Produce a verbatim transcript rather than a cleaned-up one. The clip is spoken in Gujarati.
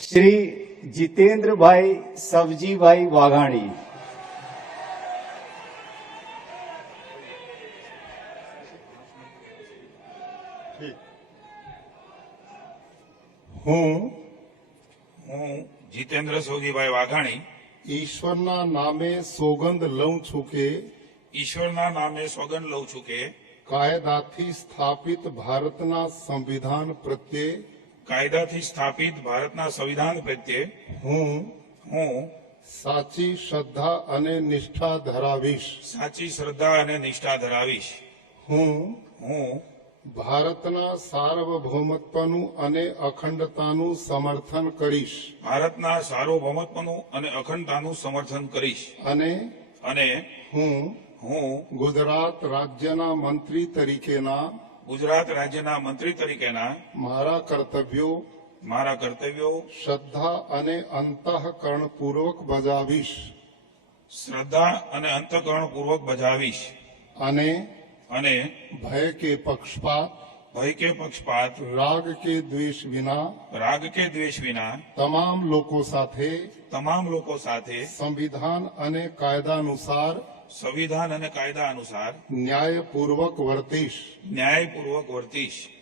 શ્રી જીતેન્દ્રભાઈ સવજીભાઈ વાઘાણી, હું હું જીતેન્દ્ર સૌજીભાઈ વાઘાણી ઈશ્વરના નામે સોગંદ લઉં છું કે ઈશ્વરના નામે સોગંદ લઉં છું કે કાયદાથી સ્થાપિત ભારતના સંવિધાન પ્રત્યે કાયદાથી સ્થાપિત ભારતના સંવિધાન પ્રત્યે હું હું સાચી શ્રદ્ધા અને નિષ્ઠા ધરાવીશ. સાચી શ્રદ્ધા અને નિષ્ઠા ધરાવીશ. હું હું ભારતના સાર્વભૌમત્વનું અને અખંડતાનું સમર્થન કરીશ ભારતના સાર્વભૌમત્વનું અને અખંડતાનું સમર્થન કરીશ અને અને હું હું ગુજરાત રાજ્યના મંત્રી તરીકેના ગુજરાત રાજ્યના મંત્રી તરીકેના મારા કર્તવ્યો મારા કર્તવ્યો શ્રદ્ધા અને અંતઃકરણપૂર્વક બજાવીશ શ્રદ્ધા અને અંતઃકરણપૂર્વક બજાવીશ અને અને ભય કે પક્ષપાત ભય કે પક્ષપાત રાગ કે દ્વેષ વિના રાગ કે દ્વેષ વિના તમામ લોકો સાથે તમામ લોકો સાથે સંવિધાન અને કાયદા અનુસાર સંવિધાન અને કાયદા અનુસાર ન્યાયપૂર્વક વર્તીશ. ન્યાયપૂર્વક વર્તીશ.